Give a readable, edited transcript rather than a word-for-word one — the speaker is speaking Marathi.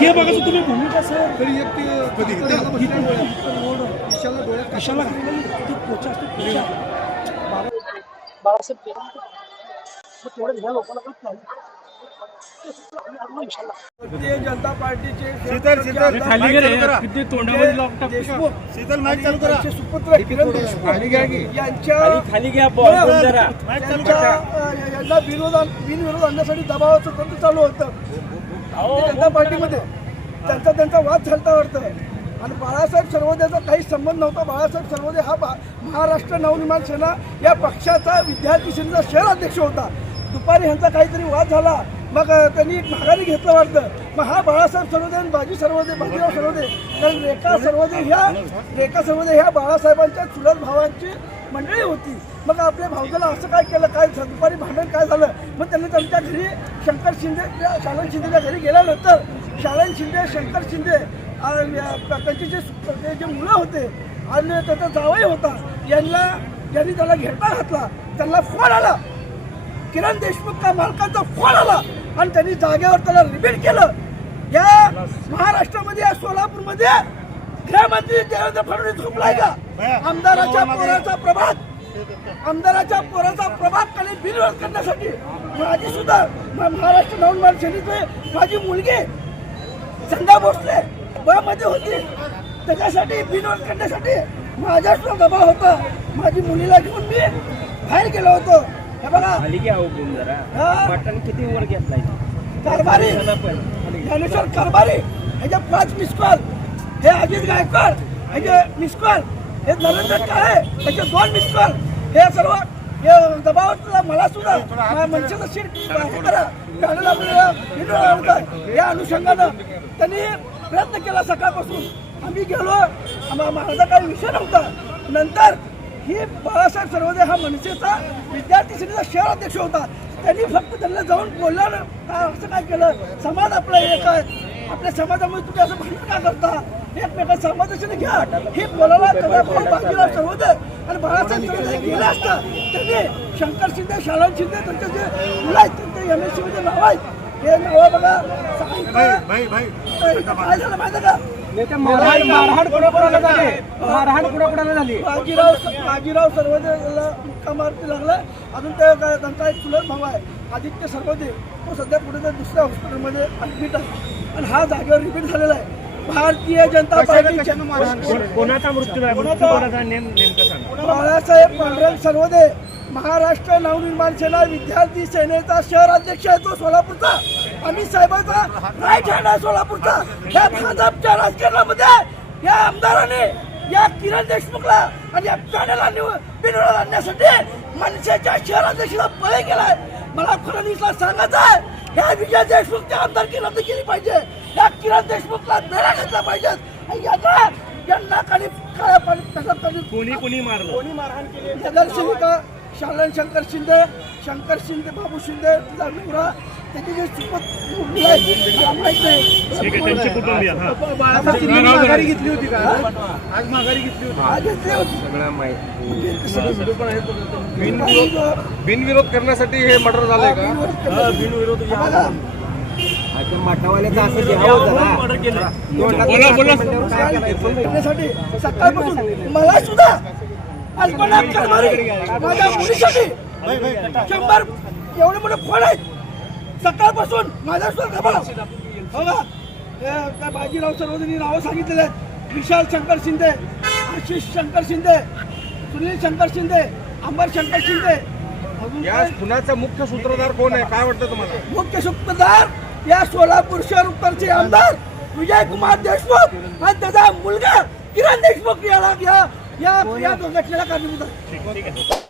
हे बघा तुम्ही भूमिका सर तरी एक ते कधी कशाला बाळासाहेब भारतीय जनता पार्टीचे देशमुख त्यांचे सुपुत्र किरण देशमुख यांना बिनविरोध आणण्यासाठी दबावाचं तंत्र चालू होतं भारतीय जनता पार्टीमध्ये. त्यांचा वाद झालता वाटतं आणि बाळासाहेब सर्वोदयाचा काही संबंध नव्हता. बाळासाहेब सर्वोदय हा महाराष्ट्र नवनिर्माण सेना या पक्षाचा विद्यार्थी सेनेचा शहर अध्यक्ष होता. दुपारी ह्यांचा काहीतरी वाद झाला, मग त्यांनी माघारी घेतलं वाटतं. मग हा बाळासाहेब सर्वोदय आणि बाजीराव सर्वोदय कारण रेखा सर्वोदय ह्या बाळासाहेबांच्या चुलत भावांची मंडळी होती. मग आपल्या भाऊजाला असं काय केलं, काय दुपारी भांडण काय झालं, मग त्यांनी त्यांच्या घरी शंकर शिंदे शालन शिंदेच्या घरी गेल्यानंतर शालन शिंदे शंकर शिंदे त्यांचे जे मुलं होते आणि त्याचा जावई होता यांनी त्याला घेरता घातला. त्यांना फोन आला, किरण देशमुख का मालकाचा फोन आला आणि त्यांनी जागेवर त्याला रिपीट केलं. या महाराष्ट्रामध्ये या सोलापूरमध्ये गृहमंत्री देवेंद्र फडणवीस झोपलाय का? आमदाराच्या पोराचा प्रभाग खाली बिनविरोध करण्यासाठी माझी सुद्धा महाराष्ट्र नवनिर्माण सेनेचे माझी मुलगी संध्या भोसले मध्ये होती. त्याच्यासाठी बिनविरोध करण्यासाठी माझ्या सुद्धा दबाव होता. माझी मुलीला घेऊन मी बाहेर गेलो होतो. हे बघा किती वर घेतलाय कारभारी ज्ञानेश्वर कारभारी ह्याचे 5 मिस कॉल, हे अजित गायकवाड ह्याचे मिस कॉल, हे नरेंद्र काळे ह्याचे 2 मिस कॉल, हे सर्व हे दबावात मला सुद्धा मनसेचं सीट करा या अनुषंगानं त्यांनी प्रयत्न केला. सकाळपासून आम्ही गेलो, माझा काही विषय नव्हता. नंतर ही बाळासाहेब सर्वोदय हा मनसेचा विद्यार्थी सेनेचा शहर अध्यक्ष होता. त्यांनी फक्त त्यांना जाऊन बोललं, असं काय केलं, समाज आपला एक आहे, आपल्या समाजामुळे तुम्ही असं भांडण का करता, एकमेकांना समाजाने घ्या हे बोलायला त्याचा भाऊ बाजीराव सर्वोदय आणि बाळासाहेब सर्वोदय गेले असता त्यांनी शंकर शिंदे शालन शिंदे त्यांचे जे मुलं आहेत त्यांचे MSC मध्ये नाव आहेत हे नाव बघा काय झालं माहिती का? मारहाण कुणाकुणाला झाली? बाजीराव सर्वोदयला मुक्का मारती लागला. अजून त्यांचा एक चुलत भाऊ आहे आदित्य सर्वोदय, तो सध्या कुठे दुसऱ्या हॉस्पिटलमध्ये ऍडमिट आहे आणि हा जागेवर रिपीट झालेला आहे. भारतीय जनता पार्टीच्या कोणाचा मृत्यू आहे? बाळासाहेब पांडुरंग सर्वोदय महाराष्ट्र नवनिर्माण सेना विद्यार्थी सेनेचा शहर अध्यक्ष आहे तो सोलापूरचा. अमित साहेबांचा राईट हँड आहे सोलापूरचा. या भाजपच्या राजकारणामध्ये या आमदाराने या किरण देशमुखला आणि या पॅनलला बिनविरोध आणण्यासाठी मनसेच्या शहर अध्यक्षाला बळी केलाय. मला फडणवीसला सांगायचं आहे, ह्या विजय देशमुखच्या आमदारकी रद्द केली पाहिजे, या किरण देशमुखला बेड्या घातला पाहिजे. यांना काही काळ्या पाणी कोणी मारलं, कोणी मारहाण केली? नगरसेविका शालन शंकर शिंदे बाबू शिंदे तुझा नवरा त्याची जे सुपत त्यांची कुटुंबीय माघारी घेतली होती का? आज माघारी घेतली होती. बिनविरोध करण्यासाठी हे मर्डर झालंय का? बिनविरोध सकाळपासून मला सुद्धा माझ्या मुलीसाठी 100 एवढे मोठे फोन आहेत. सकाळपासून माझ्या सुद्धा दबाव बघा. त्या बाजीराव सर्वोदयांनी नावं सांगितलेले आहेत. विशाल शंकर शिंदे, आशिष शंकर शिंदे, सुनील शंकर शिंदे, अंबर शंकर शिंदे. या खुनाचा मुख्य सूत्रधार कोण आहे काय वाटतं तुम्हाला? मुख्य सूत्रधार या सोलापूर शहर उत्तरचे आमदार विजय कुमार देशमुख आणि त्याचा मुलगा किरण देशमुख या घटनेला कारणीभूत आहे.